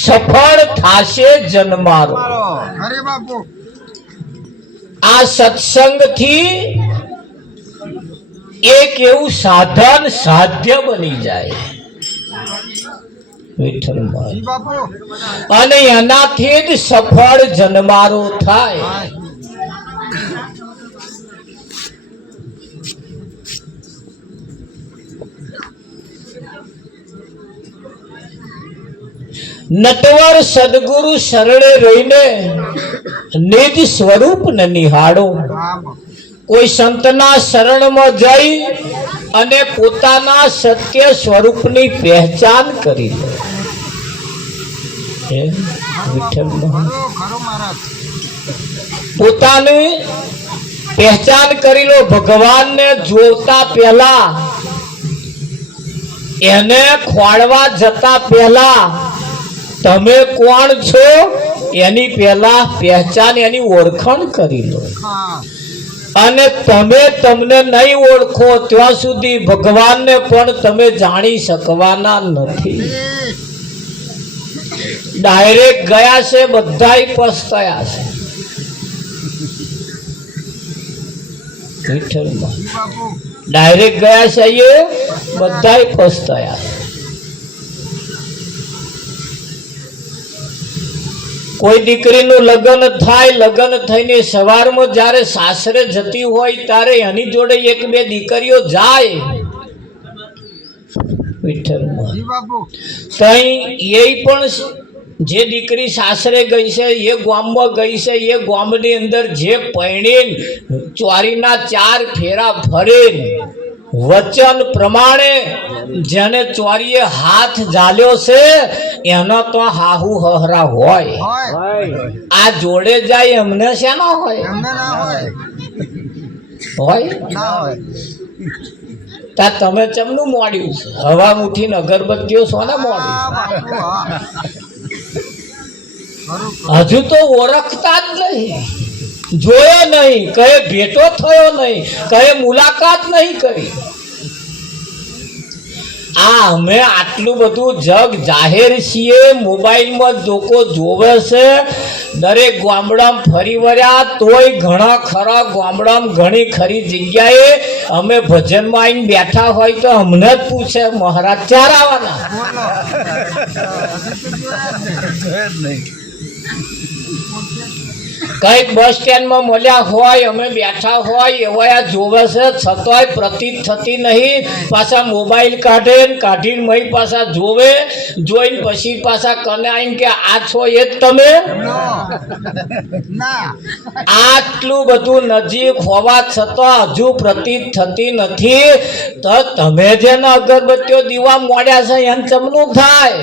સફળ થાશે જન્મારો। અરે બાપુ આ સત્સંગથી એક એવું સાધન સાધ્ય બની જાય વિઠ્ઠલભાઈ, અને એનાથી જ સફળ જન્મારો થાય। નટવર સદગુરુ શરણે રહીને નિજ સ્વરૂપ ને નિહાળો। કોઈ સંતના શરણમાં જઈ અને પોતાના સત્ય સ્વરૂપની પહેચાન કરી લો। પોતાની પહેચાન કરી લો। ભગવાનને જોતા પહેલા, એને ખોળવા જતા પહેલા તમે કોણ છો એની પહેલા પહેચાન, એની ઓળખાણ કરી લો। અને તમે તમને નહીં ઓળખો ત્યાં સુધી ભગવાનને પણ તમે જાણી શકવાના નથી। ડાયરેક્ટ ગયા છે બધાય પસ્તાયા છે વિઠ્ઠલમાં, ડાયરેક્ટ ગયા છે એ બધાય પસ્તાયા છે। કોઈ દીકરીનું લગ્ન થાય, લગ્ન થઈને સવારમાં જ્યારે સાસરે જતી હોય ત્યારે એની જોડે એક બે દીકરીઓ જાય વિઠ્ઠલમાં, તઈ એ પણ જે દીકરી સાસરે ગઈ છે એ ગામમાં ગઈ છે, એ ગામની અંદર જે પૈણીને ચોરીના 4 ફેરા ફરે વચન પ્રમાણે જેને ચોરીએ હાથ ઝાલ્યો છે એનો તો હાહુ હહરા હોય। આ જોડે જાય એમને શેનો હોય? હોય તા તમે ચમનું મોડ્યું છે? હવા મુઠીને અગરબત્તીઓ સોને મોડ્યું? હજુ તો ઓળખતા જ નહીં, જોયો નહીં, કઈ ભેટો થયો નહીં, કઈ મુલાકાત નહીં કરી। આ અમે આટલું બધું જગ જાહેર છીએ, મોબાઈલમાં લોકો જોવે છે, દરેક ગામડામાં ફરી વર્યા તોય ઘણા ખરા ગામડામાં ઘણી ખરી જગ્યાએ અમે ભજનમાં આવીને બેઠા હોય તો અમને જ પૂછે મહારાજ ચાર આવવાના? કઈક બસ સ્ટેન્ડમાં મળ્યા હોય, અમે બેઠા હોય એવા જોવે છે, છતાંય પ્રતીત થતી નહીં। પાછા મોબાઈલ કાઢીને મય પાછા જોવે, જોઈને પછી પાછા કને આવીને કે આ છો એ જ તમે? આટલું બધું નજીક હોવા છતાં હજુ પ્રતીત થતી નથી તો તમે જેને અગરબત્તીઓ દીવા મોડ્યા છે એમ ચમનું થાય?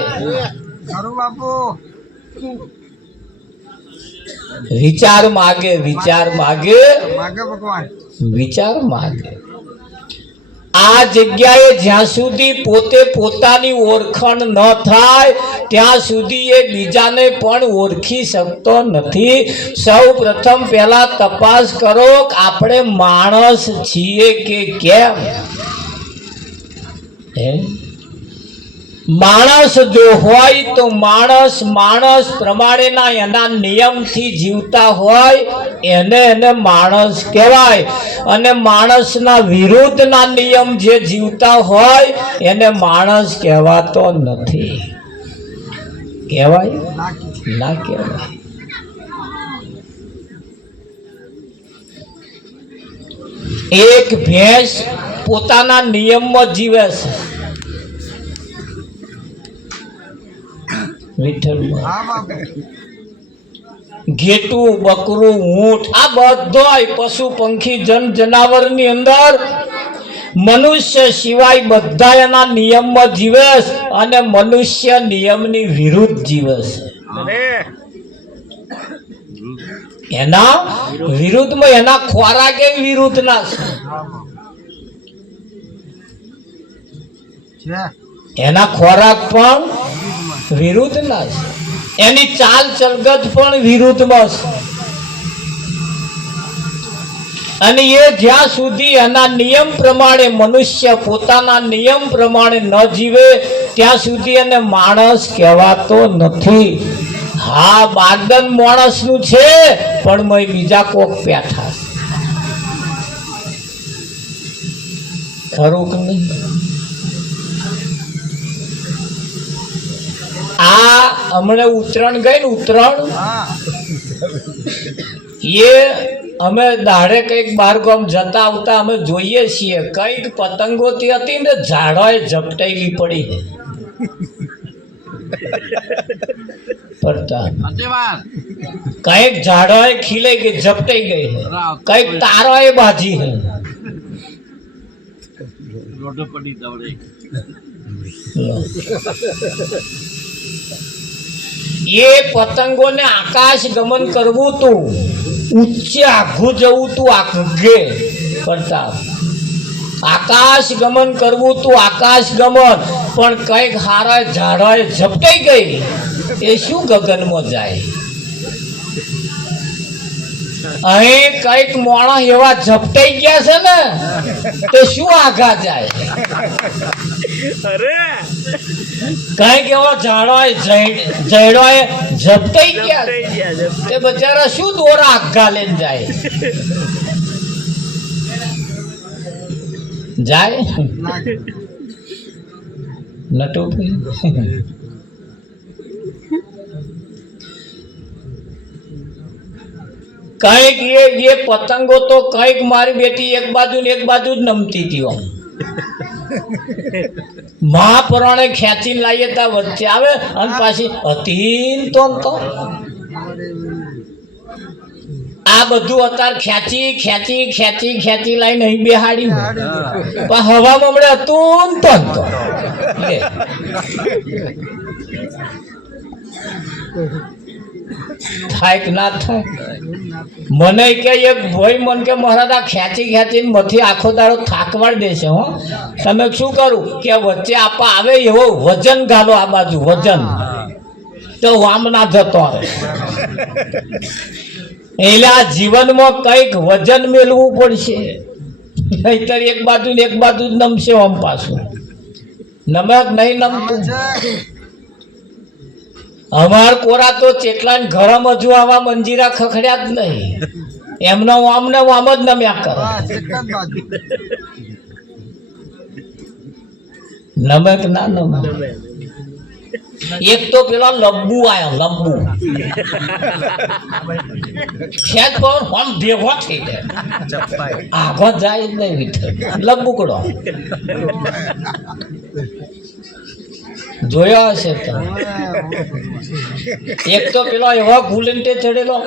વિચાર માગે, વિચાર માગે, વિચાર માગે। આ જગ્યાએ જ્યાં સુધી પોતે પોતાની ઓળખાણ ન થાય ત્યાં સુધી એ બીજાને પણ ઓળખી શકતો નથી। સૌ પ્રથમ પહેલા તપાસ કરો કે આપણે માણસ છીએ કે કેમ? માણસ જો હોય તો માણસ પ્રમાણેના એના નિયમથી જીવતા હોય એને માણસ કહેવાય, અને માણસના વિરુદ્ધના નિયમ જે જીવતા હોય એને માણસ કહેવાતો નથી। કહેવાય ના કહેવાય? એક ભેંસ પોતાના નિયમમાં જીવે છે વિઠ્ઠલમાં, ઘેટું, બકરું, ઊંટ આ બધાય પશુ પંખી જન જનાવરની અંદર મનુષ્ય સિવાય બધા એના નિયમમાં જીવે અને મનુષ્ય નિયમની વિરુદ્ધ જીવે છે। એના વિરુદ્ધમાં એના ખોરાક એ વિરુદ્ધના છે, એના ખોરાક પણ વિરુદ્ધના છે, એની ચાલ ચલગત પણ વિરુદ્ધમાં છે। અને એ જ્યાં સુધી એના નિયમ પ્રમાણે મનુષ્ય પોતાના નિયમ પ્રમાણે ન જીવે ત્યાં સુધી એને માણસ કહેવાતો નથી. હા, બાદન માણસનું છે, પણ મેં બીજા કોક બેઠા. ખરું કે નહીં? આ હમણાં ઉત્તરાયણ ગઈ ને, ઉત્તરાયણ એ અમે દાડે કઈક બાર ગામ જતા આવતા અમે જોઈએ છીએ કઈક પતંગોથી હતી ને ઝાડોએ ઝપટાયેલી પડી પડતા કઈક ઝાડોએ ખીલાઈ ગઈ, ઝપટાઈ ગઈ, કઈક તારોએ બાજી હે. એ પતંગોને આકાશ ગમન કરવું તું, ઊંચે આઘું જવું તું, આગે પડતા આકાશ ગમન કરવું તું, આકાશ ગમન, પણ કઈક હારા ઝાડાએ ઝપટાઈ ગઈ. એ શું ગગનમાં જાય? અહીં કઈક મોણા એવા ઝપટાઈ ગયા છે ને તો શું આઘા જાય? કઈક એવો ઝાડોએ ઝાડોએ ઝપટાઈ ગયા તે બચારા શું દોરા આઘા લઈને જાય? જાય નટુભાઈ? કઈક એ પતંગો તો કઈક મારી બેટી એક બાજુ ને એક બાજુ જ નમતી હતી. આમ મહાપુરાણે ખેંચીને લાવીએ ત્યાં વચ્ચે આવે અને પાછી હતી તો આ બધું અત્યારે ખેંચી ખેંચી ખેંચી ખેંચી લાવીને અહીં બેહાડ્યું, પણ હવામાં હમણાં હતું તો થાય કે ના થાય? મને કે એક ભાઈ મન કે મહારાજ આ ખેંચી ખેંચીને મથી આખો દાડો થાકવાડ દેશે. હો, તમે શું કરું કે વચ્ચે આપવા આવે એવો વજન ગાલો આ બાજુ, વજન તો વામ ના જતો આવે. એટલે આ જીવનમાં કઈક વજન મેળવું પડશે, નહીતર એક બાજુ ને એક બાજુ જ નમશે. આમ પાછું નમે નહીં નમતું. અમાર કોરા તો ચેટલા ઘરમ હજુ આવા મંજીરા ખખડ્યા જ નહીં, એમનો આમ ને આમ જ નમ્યા કરે. નમે કે ના નમે? એક તો પેલો લંબુ આવ્યો, લંબુ ખેત પર આમ ભેગો થઈ જાય, આગો જાય જ નહીં વિઠ્ઠલ. લંબુકડો જોયો હશે તો. એક તો પેલો એવા ગુલેન્ટે ચડેલો,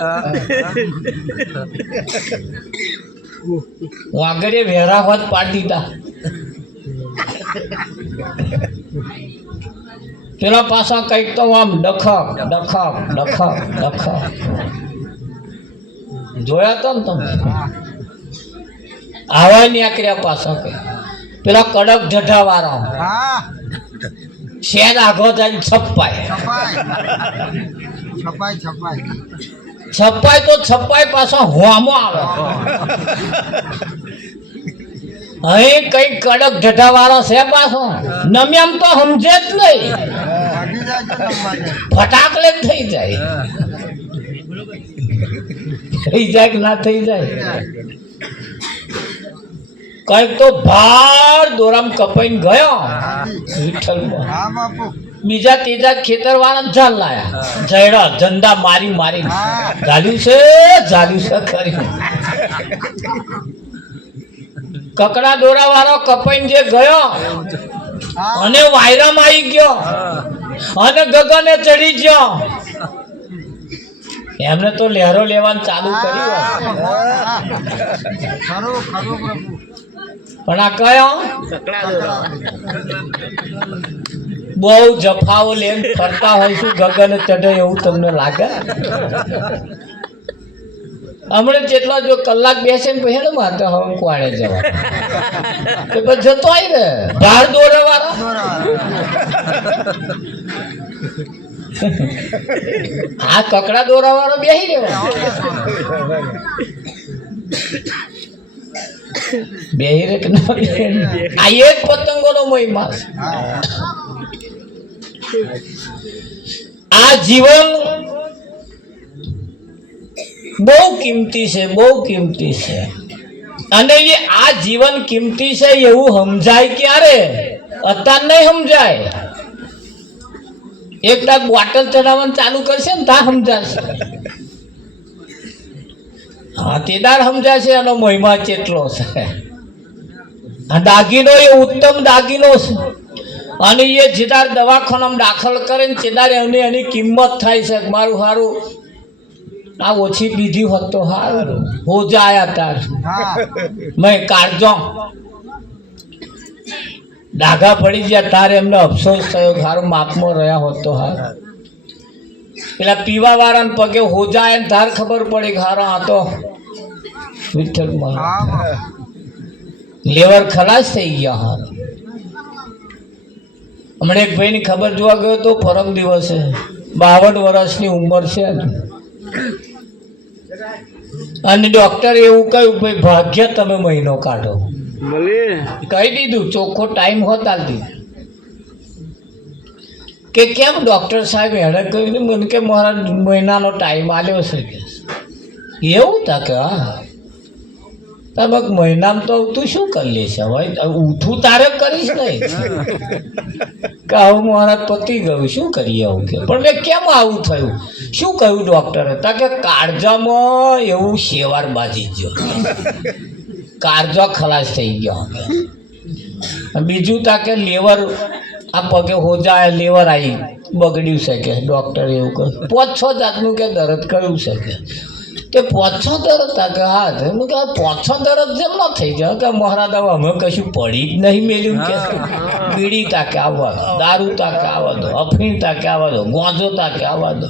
વાગરે વેરા હોત પાડી દીધા. પેલા પાછા કઈક તો આમ ડખક ડખક ડખક ડખક જોયા તો ને તમે? આવા નીકળ્યા પાછા કઈ પેલા કડક ઢઢા વાળા શેર આગો જાય છપાય છપાય તો છપાય પાછા હોમો આવે. અહીં કઈક કડક ઢઢા વાળો છે પાછો, નમ્યામ તો સમજે જ નહીં, ફટાકલે થઈ જાય. થઈ જાય કે ના થઈ જાય? કઈક તો ભાર દોરામ કપાઈને ગયો વિઠ્ઠલમાં. બીજા ત્રીજા ખેતર વાળા ઝાલ લાયા, જયડા ધંધા મારી મારી ઝાલ્યું છે ખરી. કકડા દોરા વાળો કપાઈને જે ગયો અને વાયરામાં આવી ગયો અને ગગને ચડી ગયો, એમને તો લહેરો લેવાનું ચાલુ કર્યું. પણ આ કયો બહુ જફાઓ લઈને ફરતા હોય શું ગગને ચઢે એવું તમને લાગે? હમણાં જેટલા જો કલાક બેસે ને પછી ને મારે હવે કુવાડે જવા તો પછી જતો આવી ને ભાર દોરા વાળા. આ કકડા દોરા વાળો બેસી રહ્યો. બેહીરે કે ના બેહીરે? આ એક પતંગોનો મહિમા છે. આ જીવન બહુ કિંમતી છે, બહુ કિંમતી છે. અને એ આ જીવન કિંમતી છે એવું સમજાય ક્યારે? અત્યારે નહીં સમજાય. એક દાગ બોટલ ચડાવવાનું ચાલુ કરશે ને ત્યાં સમજાશે. હા, તેદાર સમજાશે એનો મહિમા કેટલો છે. આ દાગીનો એ ઉત્તમ દાગીનો છે. અને એ જેદાર દવાખાનામાં દાખલ કરે ને તેદાર એની કિંમત થાય છે. મારું સારું આ ઓછી બીજી હોત તો સારું હો જાય. તાર મેં કાઢજો ડાઘા પડી ગયા તારે એમને અફસોસ થયો. સારું માપમાં રહ્યા હોત તો હાર. પેલા પીવા વાળાને પગે હો જાય ને તાર ખબર પડી કે હારો આ તો વિઠ્ઠલમાં લેવર ખલાસ થઈ ગયા. હાર હમણાં એક ભાઈની ખબર જોવા ગયો તો પરમ દિવસે 52 વર્ષની ઉંમર છે અને ડોક્ટર એવું કહ્યું ભાઈ ભાગ્ય તમે મહિનો કાઢો. કહી દીધું ચોખ્ખો ટાઈમ હોતા દીધું કે કેમ ડોક્ટર સાહેબ એને કહ્યું મને કે મારા મહિનાનો ટાઈમ આવ્યો છે કે એવું તા કે હા તમે મહિનામાં તો તું શું કરી લેશે? હવે ઉઠું તારે કરીશ નહીં કે આવું મારા પતી ગયું શું કરીએ આવું કે. પણ મેં કેમ આવું થયું? શું કહ્યું ડૉક્ટરે? તા કે કાળજામાં એવું શેવાર બાજી ગયો, કાળજો ખલાસ થઈ ગયો. બીજું તા કે લેવર આ પગે હોજાય લેવર આવી બગડ્યું છે કે ડૉક્ટરે એવું કહ્યું. 5-6 જાતનું કે દર્દ કર્યું છે કે તે 5-6 દર્દ તા કે હા કે 5-6 દર્દ જેમ ન થઈ જાય કે મહારાજ અમે કશું પડી જ નહીં મેલ્યું કે બીડી તાકે આવવા દો, દારૂ તાકે આવવા દો, અફીણ તાકે આવવા દો, ગોંજો તાકે આવવા દો,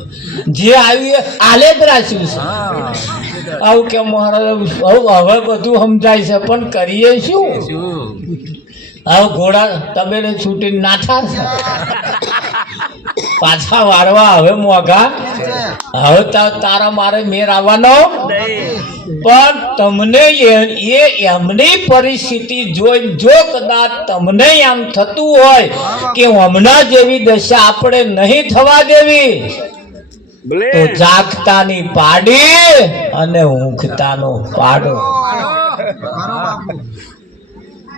જે આવ્યું એ આલે જ રાખ્યું છે. આવું કે મહારાજ હવે બધું સમજાય છે પણ કરીએ શું? હવે ઘોડા તબેલે છૂટીને નાઠા છે પાછા વારવા હવે મોઘા. હવે તારા મારે મેર આવવાનો પણ તમને એમની પરિસ્થિતિ જોઈ જો કદાચ તમને એમ થતું હોય કે હમણાં જેવી દશા આપણે નહીં થવા દેવી તો જાગતાની પાડી અને ઊંઘતાનો પાડો.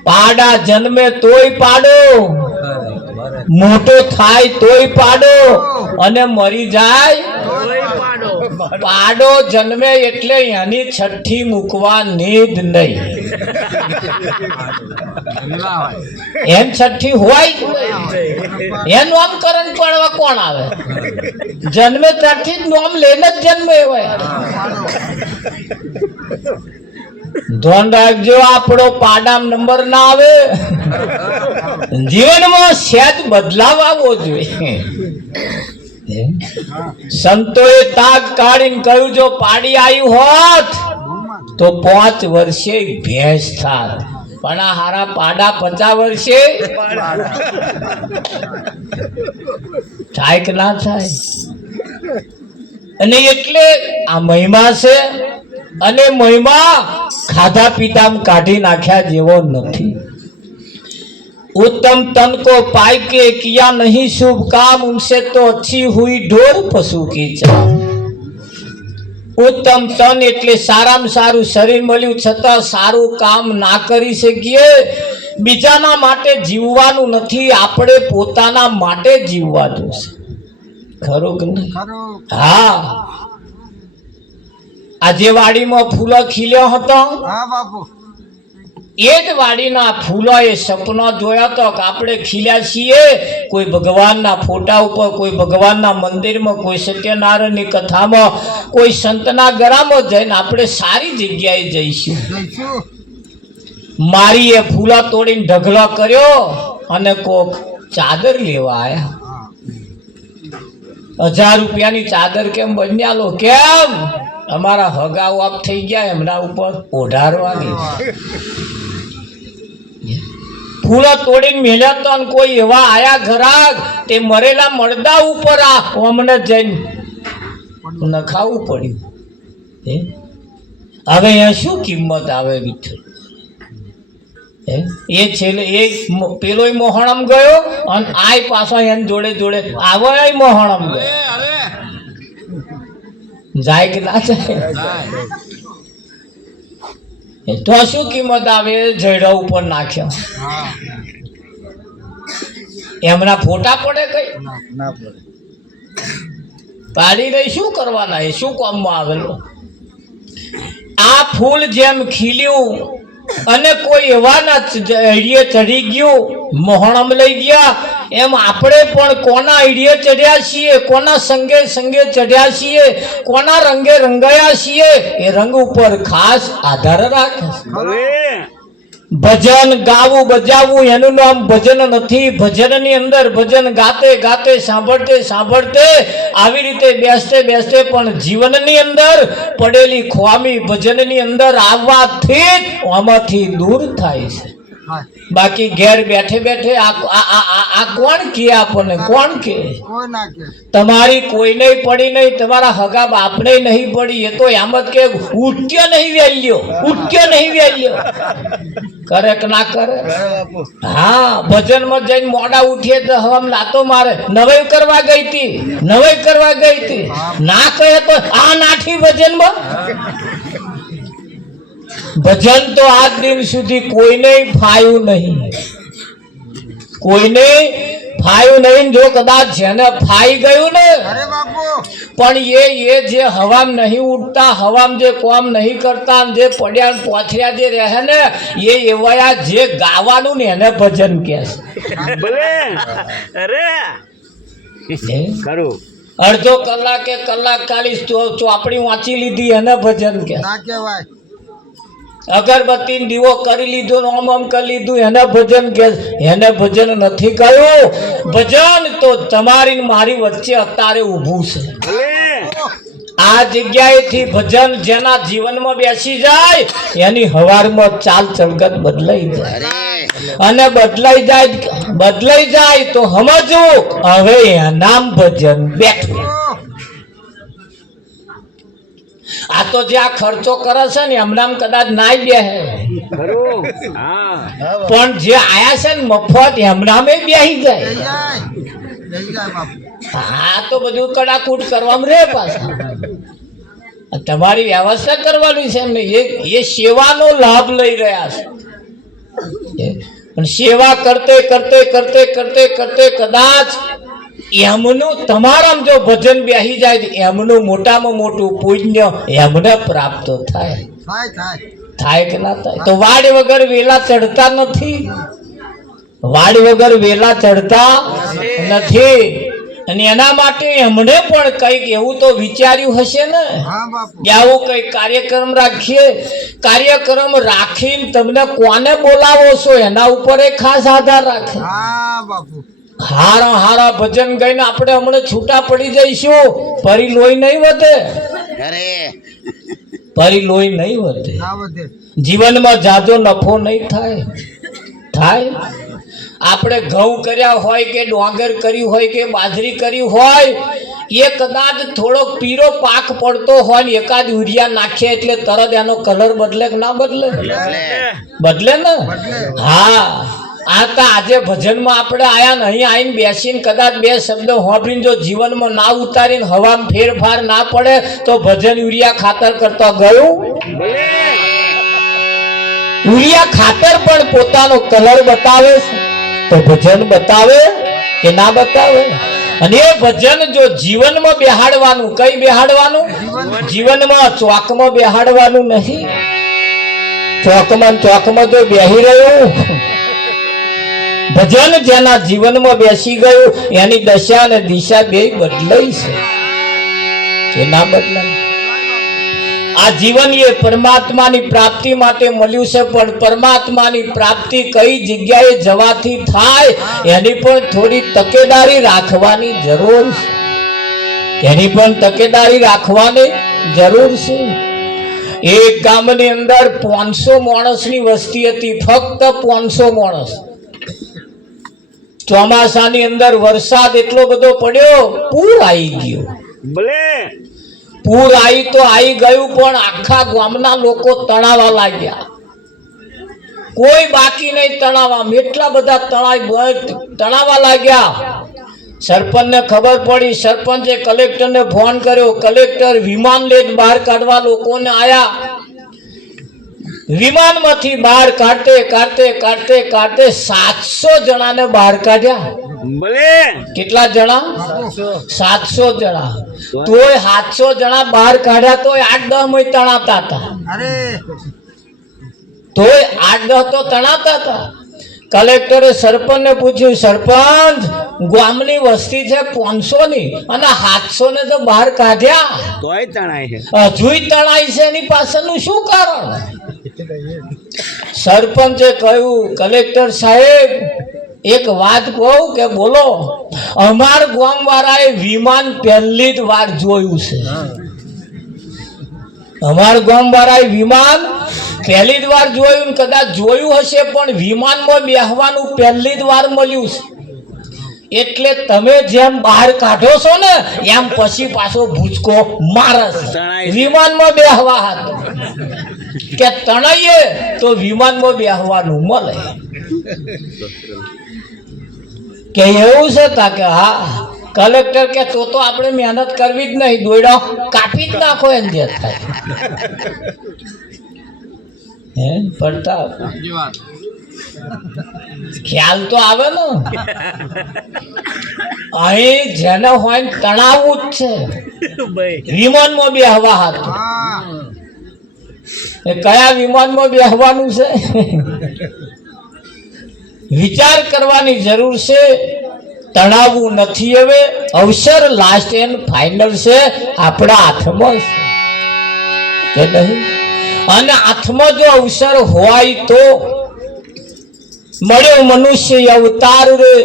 પાડા જન્મે તોય પાડો, મોટો થાય તોય પાડો અને મરી જાય પાડો. જન્મે એટલે એની છઠ્ઠી મૂકવાની જ નહીં. એમ છઠ્ઠી હોય એનું નામ કરણ પાડવા કોણ આવે? જન્મે ત્યારથી જ નામ લઈને જ જન્મે હોય. ધ્યાન રાખજો આપણો પાડામ નંબર ના આવે. જીવનમાં સહેજ બદલાવ આવવો જોઈએ. સંતોએ તાગ કાઢીને કહ્યું જો પાડી આવ્યું હોત તો 5 વર્ષે ભેંસ થાત, પણ આ હારા પાડા 50 વર્ષે થાય કે ના થાય? અને એટલે આ મહિમા છે. અને મહિમા ખાધા પીતામાં કાઢી નાખ્યા જેવો નથી. उत्तम तन को पाई के किया नहीं शुभ काम उनसे तो अच्छी हुई ढोर पशु की चाल. उत्तम तन એટલે સારામાં સારું શરીર મળ્યું છતાં સારું કામ ના કરી શકીએ. બીજાના માટે જીવવાનું નથી, આપણે પોતાના માટે જીવવાનું છે. ખરું કે નહીં? હા, આજે વાડીમાં ફૂલો ખીલ્યો હતો. હા બાપુ, એ જ વાડીના ફૂલો એ સપનો જોયો હતો કે આપણે ખીલ્યા છીએ કોઈ ભગવાનના ફોટા ઉપર, કોઈ ભગવાનના મંદિરમાં, કોઈ સત્યનારાયણની કથામાં, કોઈ સંતના ગરામાં જઈને આપણે સારી જગ્યાએ જઈશું. મારી એ ફૂલા તોડીને ઢગલો કર્યો અને કોક ચાદર લેવા આવ્યા. 1000 રૂપિયાની ચાદર કેમ બન્યા લો? કેમ? અમારા હગાઓ આપ થઈ ગયા, એમના ઉપર ઓઢારવાની. ફૂલો તોડીને મેલ્યા તો કોઈ એવા આયા ઘરાક તે મરેલા મળદા ઉપર આ અમને જઈને નખાવું પડ્યું. હવે અહીંયા શું કિંમત આવે વિઠ્ઠલ? એ છેલ્લે એ પેલો મોહણમ ગયો અને આય પાછો એની જોડે જોડે આવો મોહણમ ગયો જાય કે ના જાય તો શું કિંમત આવે જયડા ઉપર નાખ્યો એમના ફોટા પડે કઈ પાડી રહી શું કરવાના એ શું કામમાં આવેલો આ ફૂલ જેમ ખીલ્યું અને કોઈ એવાના આઈડિયે ચડી ગયું મોહણમ લઈ ગયા એમ આપણે પણ કોના આઈડિયે ચડ્યા છીએ કોના સંગે સંગે ચડ્યા છીએ કોના રંગે રંગાયા છીએ એ રંગ ઉપર ખાસ આધાર રાખે ભજન ગાવું બજાવવું એનું નામ ભજન નથી ભજનની અંદર ભજન ગાતે ગાતે સાંભળતે સાંભળતે આવી રીતે બેસતે બેસતે પણ જીવનની અંદર પડેલી ખોમી ભજનની અંદર આવવાથી આમાંથી દૂર થાય છે બાકી ઘેર બેઠે બેઠે આ કોણ કે આપણને કોણ કે તમારી કોઈ નહીં પડી નહીં તમારા હગા બાપને નહીં પડી એ તો એમ જ કે ઉઠ્યો નહીં વેલ્યો કરે કે ના કરે હા ભજનમાં જઈને મોડા ઉઠીએ તો હમ લાતો મારે નવાઈ કરવા ગઈ હતી ના કહે તો આ નાઠી ભજનમાં ભજન તો આજ દિન સુધી કોઈને ફાયું નહીં જો કદાચ જેને ફાઈ ગયું ને પણ એ જે હવામ નહીં ઉઠતા હવામ જે કામ નહીં કરતા જે પડ્યા પોથર્યા જે રહે ને એ એવા જે ગાવાનું ને એને ભજન કહે છે અડધો કલાકે કલાક ખાલી ચોપડી વાંચી લીધી એને ભજન કે અગરબત્તી દીવો કરી લીધો ઓમ ઓમ કરી લીધું એને ભજન કે એને ભજન નથી કહ્યું ભજન તો તમારી મારી વચ્ચે અત્યારે ઊભું છે આ જગ્યાએથી ભજન જેના જીવનમાં બેસી જાય એની હવારમાં ચાલ ચલગત બદલાઈ જાય અને બદલાઈ જાય તો સમજવું હવે નામ ભજન બેઠું આ તો જે આ ખર્ચો કરે છે ને એમનામ કદાચ ના બેહે પણ જે આયા છે ને મફત એમનામે બેહી જાય હા તો બધું કડાકૂટ કરવામાં રે પાછા તમારી વ્યવસ્થા કરવાની છે એમને એ સેવાનો લાભ લઈ રહ્યા છે પણ સેવા કરતે કરતે કરતે કરતે કરતે કદાચ એમનું તમારામ જો ભજન બેસી જાય એમનું મોટામાં મોટું પુણ્ય એમને પ્રાપ્ત થાય કે ના થાય તો વાડ વગર વેલા ચડતા નથી અને એના માટે એમણે પણ કઈક એવું તો વિચાર્યું હશે ને કે આવું કઈક કાર્યક્રમ રાખીને તમને કોને બોલાવો છો એના ઉપર ખાસ આધાર રાખે હારા ભજન ગાઈને આપણે હમણાં છૂટા પડી જઈશું પરી લોહી નહીં વધે જીવનમાં જાજો નફો નહીં થાય આપણે ઘઉં કર્યા હોય કે ડાંગર કર્યું હોય કે બાજરી કરી હોય એ કદાચ થોડોક પીરો પાક પડતો હોય ને એકાદ યુરિયા નાખીએ એટલે તરત એનો કલર બદલે કે ના બદલે ને હા આ તો આજે ભજનમાં આપણે આયા ને અહીં આવીને બેસીને કદાચ બે શબ્દ હોંભરીને જો જીવનમાં ના ઉતારીને હવામાં ફેરફાર ના પડે તો ભજન યુરિયા ખાતર કરતો ગયું યુરિયા ખાતર પણ પોતાનો કલર બતાવે છે તો ભજન બતાવે કે ના બતાવે અને એ ભજન જો જીવનમાં બેહાડવાનું કઈ બેહાડવાનું જીવનમાં ચોકમાં બેહાડવાનું નહીં ચોકમાં જો બેહી રહ્યું ભજન જેના જીવનમાં બેસી ગયું એની દશા અને દિશા બે બદલાઈ છે કે ના બદલાય આ જીવન એ પરમાત્માની પ્રાપ્તિ માટે મળ્યું છે પણ પરમાત્માની પ્રાપ્તિ કઈ જગ્યાએ જવાથી થાય એની પણ થોડી તકેદારી રાખવાની જરૂર છે એક ગામની અંદર 500 માણસની વસ્તી હતી ફક્ત 500 માણસ ચોમાસાની અંદર વરસાદ એટલો બધો પડ્યો પૂર આવી ગયું પૂર આવી તો આવી ગયું પણ આખા ગામના લોકો તણાવા લાગ્યા કોઈ બાકી નહીં તણાવવા, એટલા બધા તણાવવા લાગ્યા. સરપંચને ખબર પડી, સરપંચે કલેક્ટરને ફોન કર્યો. કલેક્ટર વિમાન લઈને બહાર કાઢવા લોકોને આયા. વિમાનમાંથી બહાર કાઢતે 700 જણાને બહાર કાઢ્યા. કેટલા જણા? 700 જણા. તોય 700 જણા બહાર કાઢ્યા તોય 8-10 મય તણાતા હતા. તોય 8-10 તો તણાતા હતા. કલેક્ટરે સરપંચને પૂછ્યું, સરપંચ ગામની વસ્તી છે 500 ની અને 700 ને તો બહાર કાઢ્યા, તોય તણાય છે, હજુય તણાય છે, એની પાછળનું શું કારણ? સરપંચે કહ્યું, કલેક્ટર સાહેબ એક વાત કહું કે બોલો. અમાર ગામ વાળાએ વિમાન પહેલી જ વાર જોયું છે. અમાર ગામ વાળાએ વિમાન પહેલી જ વાર જોયું, કદાચ જોયું હશે પણ વિમાનમાં બેસવાનું પહેલી જ વાર મળ્યું છે. એટલે તમે જેમ બહાર કાઢો છો ને એમ પછી પાછો ભૂચકો મારે વિમાનમાં બેસવા હાથ કે તણાઈએ તો વિમાનમાં બેસવાનું મળે કે એવું છે તા કે હા. કલેક્ટર કે તો આપણે મહેનત કરવી જ નહીં, દોયડો કાપી જ નાખો એમ જે થાય. હે પડતા ખ્યાલ તો આવે ને. અહીં જેને હોય તણાવવું જ છે. વિમાનમાં બેસવા હાથ કયા વિમાનમાં બેસવાનું છે વિચાર કરવાની જરૂર છે. તણાવવું નથી. હવે અવસર લાસ્ટ એન્ડ ફાઇનલ છે, આપણા હાથમાં છે કે નહીં? અને હાથમાં જો અવસર હોય તો મળ્યો મનુષ્ય અવતાર રે,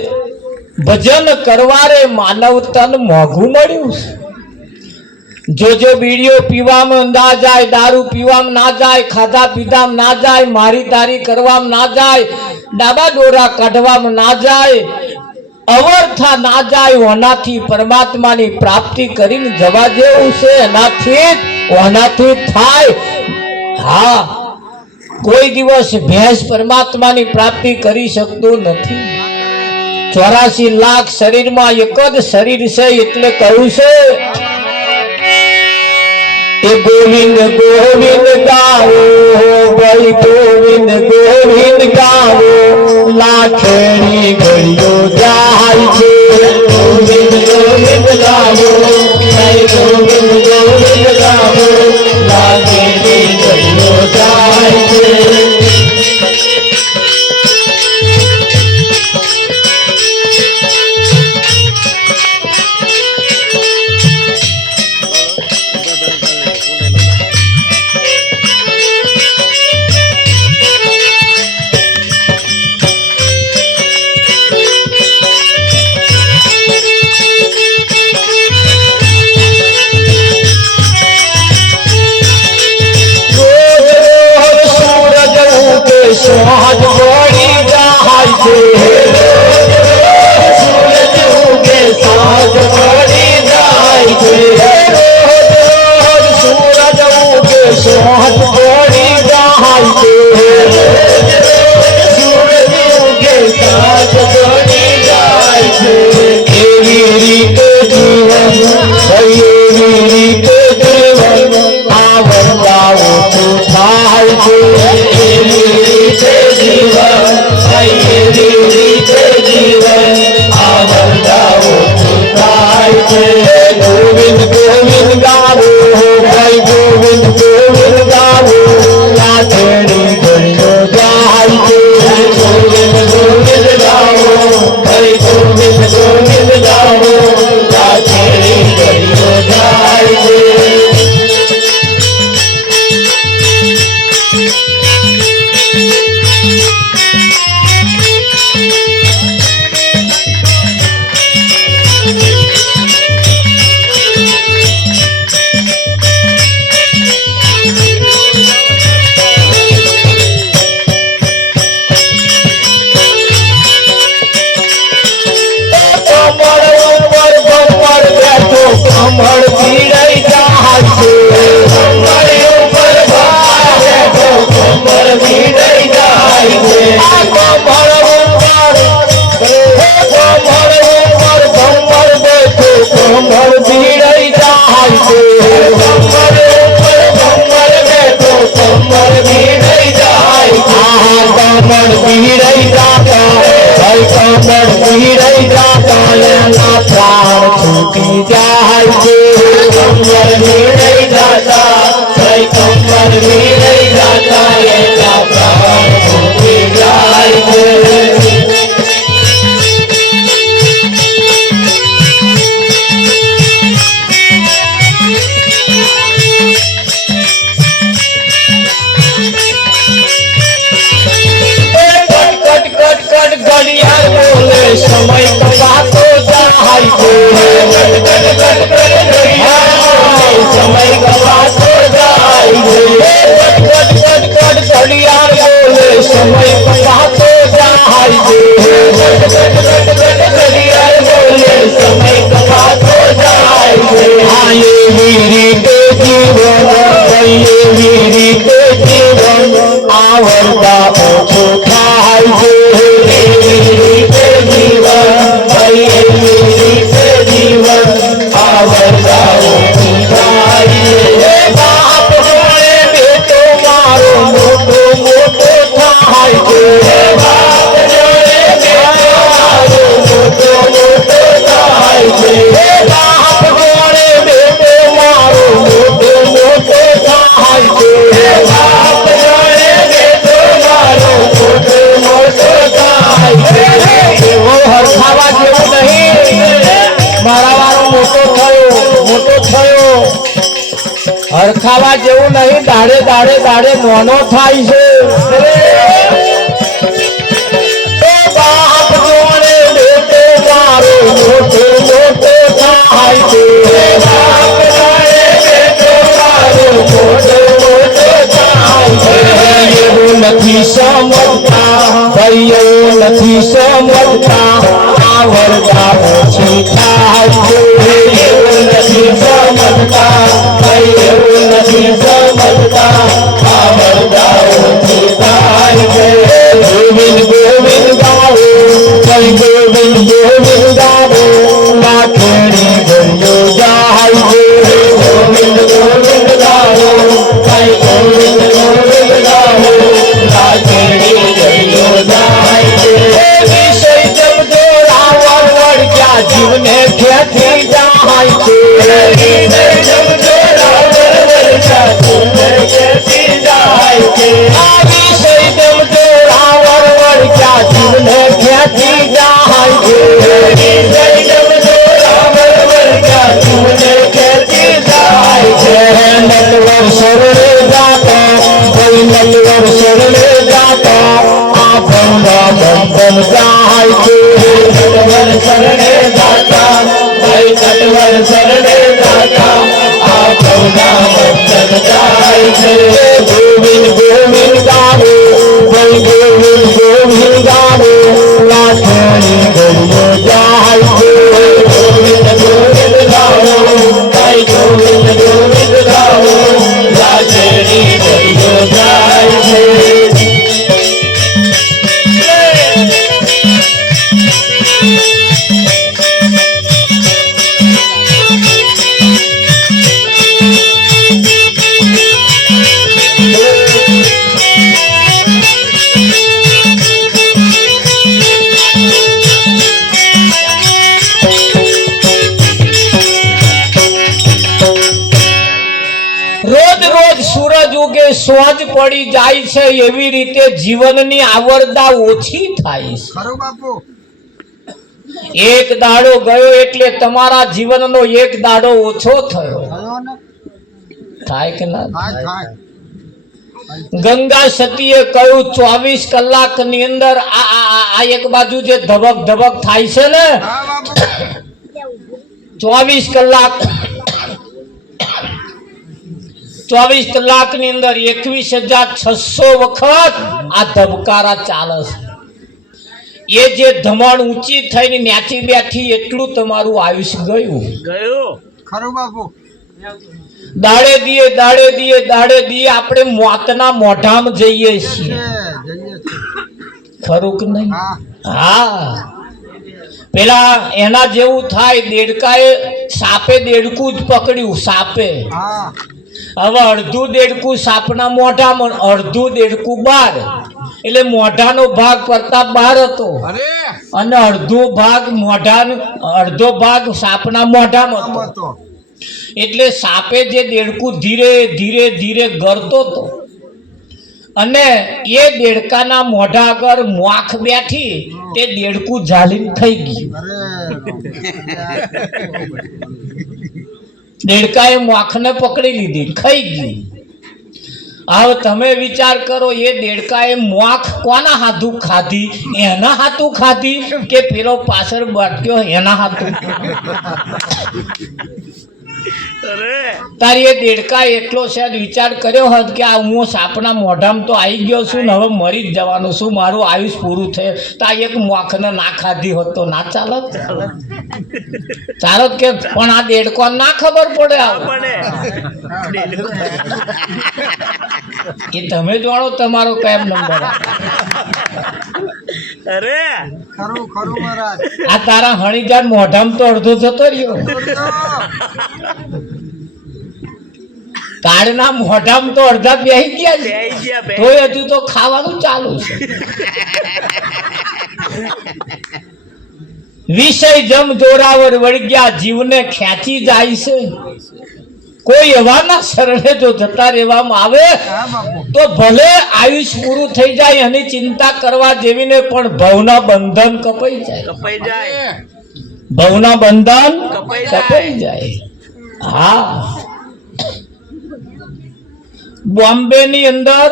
ભજન કરવા રે માનવ તન મોઘું મળ્યું છે. જો બીડીઓ પીવામાં ના જાય, દારૂ પીવામાં ના જાય, ખાધા પીધામાં ના જાય, મારી તારી કરવામાં ના જાય, ડાબા ડોરા કાઢવામાં ના જાય, અવર્થા ના જાય, ઓનાથી પરમાત્માની પ્રાપ્તિ કરીને જવા જેવું છે. ઓનાથી થાય. હા, કોઈ દિવસ ભેંસ પરમાત્માની પ્રાપ્તિ કરી શકતો નથી. 84 લાખ શરીરમાં એક જ શરીર છે, એટલે કહ્યું છે એ ગોવિંદ ગોવિંદ ગાવો ભાઈ, ગોવિંદ ગોવિંદ ગાવો, લાખની ઘડીઓ જાય છે. ગોવિંદ ગોવિંદ ગાવો ભાઈ, ગોવિંદ ગોવિંદ ગાવો, લાખની ઘડીઓ જાય છે. સોહદ પડી જાય છે, સૂરજ ઉગે સાંજ પડી જાય છે, સૂરજ ઉગે સોહદ પડી જાય છે, સૂરજ ઉગે સાંજ પડી જાય છે. એવી રીતે જીવન, એવી રીતે જીવન આવતા ઓછું થાય છે. એવી રીતે જીવન, એવી રીતે જીવન આવતા ઓછું થાય છે. ગોવિંદ ગોવિંદ ગાવો ભાઈ, ગોવિંદ ગોવિંદ ગાવો, લાખની ઘડીઓ જાય છે. ગોવિંદ ગોવિંદ ગાવો ભાઈ, ગોવિંદ ગોવિંદ ગાવો, લાખની ઘડીઓ જાય છે. કમળ પીડાઈ જાય છે, કમળ ઉપર બેઠો કમળ પીડાઈ જાય છે. જાય છે કંબર મેળઈ જાતા કંબર મેળઈ જાતા એના પ્રાણ છૂટી જાય છે ઘડિયાળ બોલે સમય કપાતો જાય છે સમય કપાતો જાય છે ઘડિયાળ બોલે સમય કપાતો જાય છે ઘડિયાળ બોલે સમય કપાતો જાય છે એવી રીતે જીવન એવી રીતે જીવન આવડતા ઓછું થાય છે હરખાવા જેવું નહીં દાડે દાડે દાડે નોનો થાય છે બાપ જોડે બેટો મારો મોટો મોટો થાય છે બાપ જોડે બેટો મારો મોટો મોટો થાય છે એવું નથી સમજતા ભાઈ એવું નથી સમજતા આવડતા ઓછી થાય છે એવું નથી સમજતા એવું નથી સમજતા આવડતા ઓછી થાય છે ગોવિંદ ગોવિંદ ગાવો કઈ ગોવિંદ ગોવિંદ ગાવો લાખેડી ગયો જાય છે ગોવિંદ ગોવિંદ ગાવો કઈ ગોવિંદ ગોવિંદ ગાવો લાખેડી ગયો જાય છે વિષય જમજો રાવણ વળગ્યા જીવને ખેતી જાય છે વિષય જમજો ગોવિંદ ગોવિંદ ગાવો ગોવિંદ ગોવિંદ ગાવો લાખણી ગયો જાય છે ગોવિંદ ગોવિંદ ગાવો ગોવિંદ ગોવિંદ ગાવો લાખણી ગયો જાય છે સોજ પડી જાય છે એવી રીતે જીવનની આવરદા ઓછી થાય છે ખરું બાપુ એક દાડો ગયો એટલે તમારા જીવનનો એક દાડો ઓછો થયો થાય કે ના થાય ગંગા સતીએ કહ્યું 24 કલાકની અંદર આ એક બાજુ જે ધબક ધબક થાય છે ને 24 કલાક 24 કલાકની અંદર 21,600 વખત આ ધબકારા ચાલે છે એ જે ધમણ ઊંચી થઈને ન્યાચી બેઠી એટલું તમારું આયુષ્ય ગયું ખરું બાપુ દાડે દીએ આપણે મોતના મોઢામાં જઈએ છીએ ખરું કે નહીં હા પેલા એના જેવું થાય દેડકાએ સાપે દેડકું જ પકડ્યું સાપે હવે અડધું દેડકું સાપના મોઢામાં, અડધું દેડકું બહાર. એટલે મોઢાનો ભાગ પ્રતાપ બહાર હતો અરે અને અડધો ભાગ સાપના મોઢામાં હતો. હતો. એટલે સાપે જે દેડકું ધીરે ધીરે ધીરે ગરતો હતો અને એ દેડકાના મોઢા આગળ મોખ બેઠી, તે દેડકું ઝાલીને ખાઈ ગયું. દેડકાએ મોખને પકડી લીધી, ખાઈ ગયું. હવે તમે વિચાર કરો, એ દેડકાએ મોખ કોના હાથું ખાધી? એના હાથું ખાધી કે પેલો પાછળ બાટક્યો એના હાથું? તારી એ દેડકા એટલો શાયદ વિચાર કર્યો હોત કે આ હું સાપના મોઢામાં તો આવી ગયો છું ને હવે મરી જ જવાનું છું, મારું આયુષ પૂરું થયું. તો આ એક મોખને ના ખાધી હોત તો ના ચાલત? ચાલો કે પણ આ દેડકો ના ખબર પડે. એ તમે જાણો તમારો કયો નંબર. અરે ખરું ખરું મહારાજ. આ તારા હણીજાન મોઢામાં તો અડધો જતો રહ્યો. કાળના મોઢામાં તો અડધા બેહી ગયા છે, તોય હજુ તો ખાવાનું ચાલુ છે. વિષય જમ જોરાવર વળગ્યા, જીવને ખેંચી જાય છે. કોઈ એવાના શરણે જો જતા રહેવામાં આવે હા બાપુ. તો ભલે આયુષ પૂરું થઈ જાય એની ચિંતા કરવા જેવી ને, પણ ભવના બંધન કપાઈ જાય. ભવના બંધન કપાઈ જાય. હા, બોમ્બે ની અંદર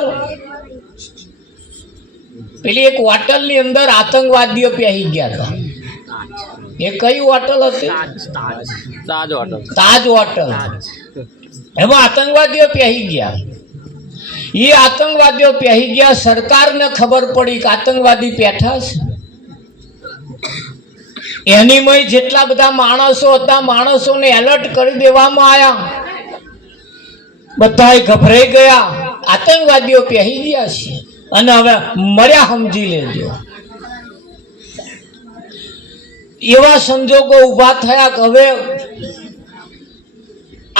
પેલી એક હોટલ ની અંદર આતંકવાદીઓ પહેરી ગયા હતા. એ કઈ હોટલ હતી? તાજ હોટલ. એમાં આતંકવાદીઓ પહેરી ગયા. એ આતંકવાદીઓ પહેરી ગયા, સરકારને ખબર પડી કે આતંકવાદી બેઠા છે. એની મય જેટલા બધા માણસો હતા, માણસોને એલર્ટ કરી દેવામાં આવ્યા. બધા ગભરાઈ ગયા, આતંકવાદીઓ પહેરી ગયા છે અને હવે મર્યા સમજી લેજો. એવા સંજોગો ઉભા થયા કે હવે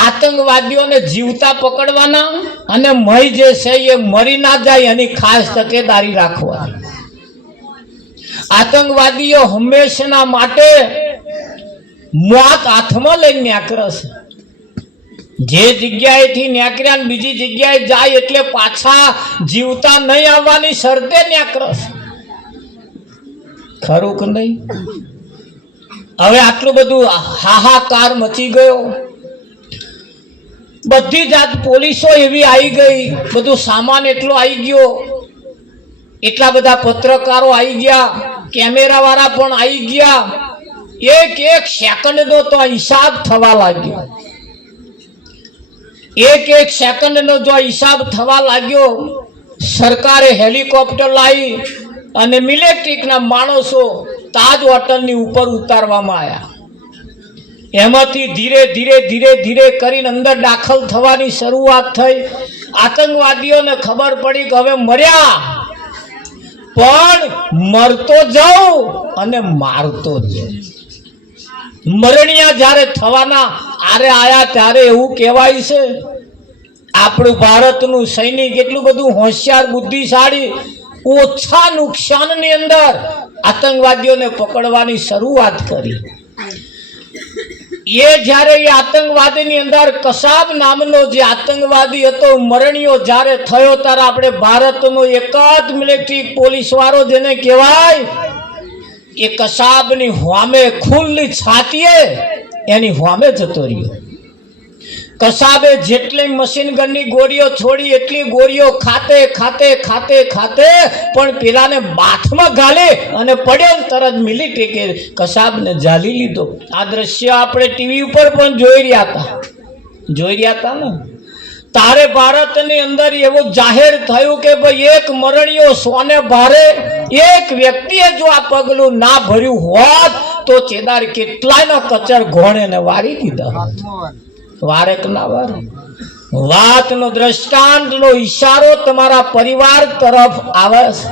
આતંકવાદીઓને જીવતા પકડવાના અને મય જે છે એ મરી ના જાય એની ખાસ તકેદારી રાખવાની. આતંકવાદીઓ હંમેશના માટે મોત હાથમાં લઈને નીકળે છે. જે જગ્યાએથી નીકળ્યા ને બીજી જગ્યાએ જાય એટલે પાછા જીવતા નહીં આવવાની શરતે નીકળે છે. ખરું કે નહીં? હવે આટલું બધું હાહાકાર મચી ગયો. બધી જાત પોલીસો એવી આવી ગઈ, બધું સામાન એટલો આવી ગયો, એટલા બધા પત્રકારો આવી ગયા, કેમેરા વાળા પણ આવી ગયા. એક એક સેકન્ડનો તો હિસાબ થવા લાગ્યો. એક એક સેકન્ડનો જો હિસાબ થવા લાગ્યો, સરકારે હેલિકોપ્ટર લાવી અને મિલિટરીના માણસો તાજ હોટલની ઉપર ઉતારવામાં આવ્યા. એમાંથી ધીરે ધીરે ધીરે ધીરે કરીને અંદર દાખલ થવાની શરૂઆત થઈ. આતંકવાદીઓને ખબર પડી કે હવે મર્યા, પણ મરતો જાઉં અને મારતો જાઉં. મરણિયા જ્યારે થવાના આરે આયા ત્યારે એવું કહેવાય છે આપણું ભારતનું સૈનિક એટલું બધું હોશિયાર બુદ્ધિશાળી, ઓછા નુકસાનની અંદર આતંકવાદીઓને પકડવાની શરૂઆત કરી. એ જ્યારે એ આતંકવાદીની અંદર કસાબ નામનો જે આતંકવાદી હતો મરણિયો જ્યારે થયો, ત્યારે આપણે ભારતનો એક જ મિલિટરી પોલીસ વાળો જેને કહેવાય, એ કસાબની હોમે ખુલ્લી છાતીએ એની હોમે જતો રહ્યો. કસાબે જેટલી મશીન ગનની ગોળીઓ છોડી એટલી ગોળીઓ ખાતે ખાતે ખાતે ખાતે પણ પેલાને બાથમાં ગાલે અને પડ્યો તરત મિલિટરી કે કસાબને ઝાલી લીધો. આ દ્રશ્ય આપણે ટીવી ઉપર પણ જોઈ રહ્યા હતા ને. તારે ભારતની અંદર એવું જાહેર થયું કે ભાઈ એક મરણીયો સોને ભારે, એક વ્યક્તિએ જો આ પગલું ના ભર્યું હોત તો ચેદાર કેટલાયના કચર ઘોણે વારી દીધા. વારે કે ના વારે? વાતનો દ્રષ્ટાંતનો ઈશારો તમારા પરિવાર તરફ આવે છે.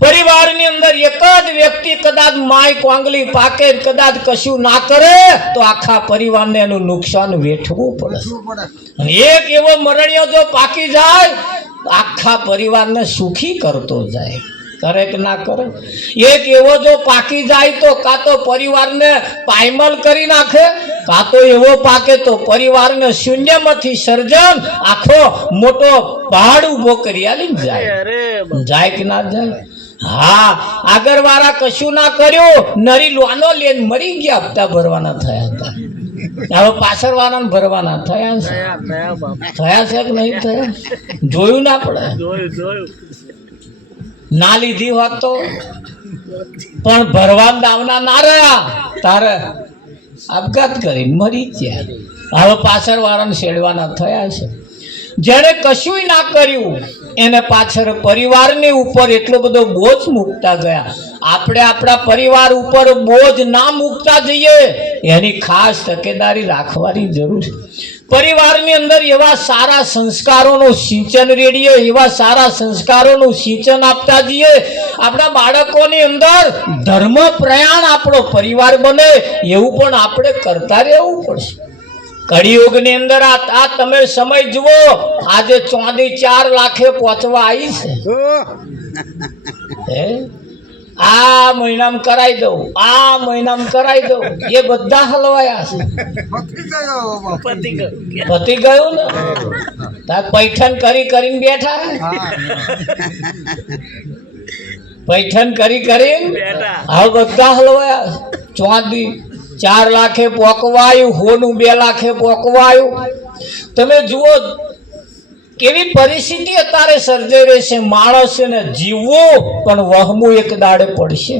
પરિવારની અંદર એક જ વ્યક્તિ કદાચ માય કોંગલી પાકે, કદાચ કશું ના કરે તો આખા પરિવારને એનું નુકસાન વેઠવું પડે. શું પડે? અને એક એવો મરણિયો જો પાકી જાય આખા પરિવારને સુખી કરતો જાય. કરે કે ના કરે? એક એવો જો પાકી જાય તો કાં તો પરિવારને પાયમલ કરી નાખે, કાં તો એવો પાકે તો પરિવારને શૂન્યમાંથી સર્જન આખો મોટો પહાડ ઉભો કરી આલી જાય. જાય કે ના જાય? હા, આગળવાળા કશું ના કર્યું, નરી લોનો લઈને મરી ગયા, હપ્તા ભરવાના થયા હતા. હવે પાછળ વાળાને ભરવાના થયા છે. થયા છે કે નહીં થયા? જોયું ના પડે? ના લીધી હોત તો પણ ભરવાન દાવના ના રહ્યા, તારે આપઘાત કરી મરી ગયા. હવે પાછળ વાળાને શેડવાના થયા છે. જેણે કશું ના કર્યું એને પાછળ પરિવારની ઉપર એટલો બધો બોજ મૂકતા ગયા. આપણે આપણા પરિવાર ઉપર બોજ ના મૂકતા જઈએ એની ખાસ તકેદારી રાખવાની જરૂર છે. પરિવારની અંદર એવા સારા સંસ્કારોનું સિંચન રેડીએ, એવા સારા સંસ્કારોનું સિંચન આપતા જઈએ. આપણા બાળકોની અંદર ધર્મ પ્રયાણ આપણો પરિવાર બને એવું પણ આપણે કરતા રહેવું પડશે. કળિયુગની અંદર આ તમે સમય જુઓ, આજે ચોંદી 4 લાખે પહોંચવા આવી છે. આ મહિનામાં કરાવી દઉં, આ મહિનામાં કરાવી દઉં, એ બધા હલવાયા છે. પતી ગયું ને? તાર પૈઠન કરીને બેઠા, પૈઠન કરીને હવે બધા હલવાયા. ચોંદી 4 લાખે પોકવાયું, હોનું 2 લાખે પોકવાયું. તમે જુઓ કેવી પરિસ્થિતિ અત્યારે સર્જાઈ રહી છે. માણસને જીવવું પણ વહમું એક દાડે પડશે.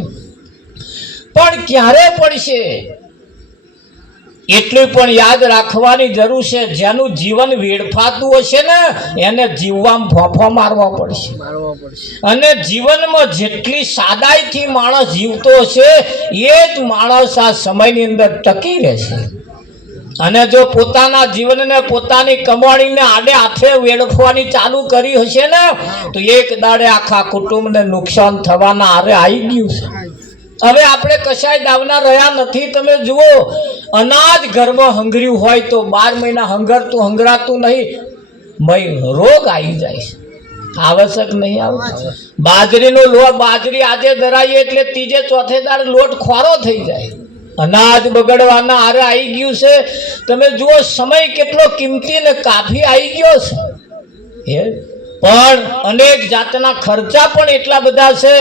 પણ ક્યારે પડશે એટલું પણ યાદ રાખવાની જરૂર છે. જેનું જીવન વેડફાતું હશે ને એને જીવવામાં ફોફો મારવા પડશે. અને જીવનમાં જેટલી સાદાઈથી માણસ જીવતો હશે એ જ માણસ આ સમયની અંદર ટકી રહેશે. અને જો પોતાના જીવનને પોતાની કમાણીને આડે હાથે વેડફવાની ચાલુ કરી હશે ને તો એક દાડે આખા કુટુંબને નુકસાન થવાના આરે આવી ગયું છે. હવે આપણે કશાય દાવના રહ્યા નથી. તમે જુઓ, અનાજ ઘરમાં હંગર્યું હોય તો 12 મહિના હંગરાતું નહીં, રોગ આવી જાય છે. આવશ્યક નહીં આવતો. બાજરીનો લોટ, બાજરી આજે ધરાઈએ એટલે ત્રીજે ચોથે દાડે લોટ ખોરો થઈ જાય. અનાજ બગડવાના આરે આવી ગયું છે. તમે જુઓ સમય કેટલો કિંમતી ને કાફી આવી ગયો છે. પણ અનેક જાતના ખર્ચા પણ એટલા બધા છે.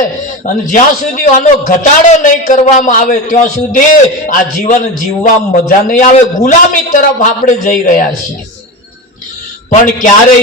અને જ્યાં સુધી આનો ઘટાડો નહીં કરવામાં આવે ત્યાં સુધી આ જીવન જીવવામાં મજા નહીં આવે. ગુલામી તરફ આપણે જઈ રહ્યા છીએ. પણ ક્યારે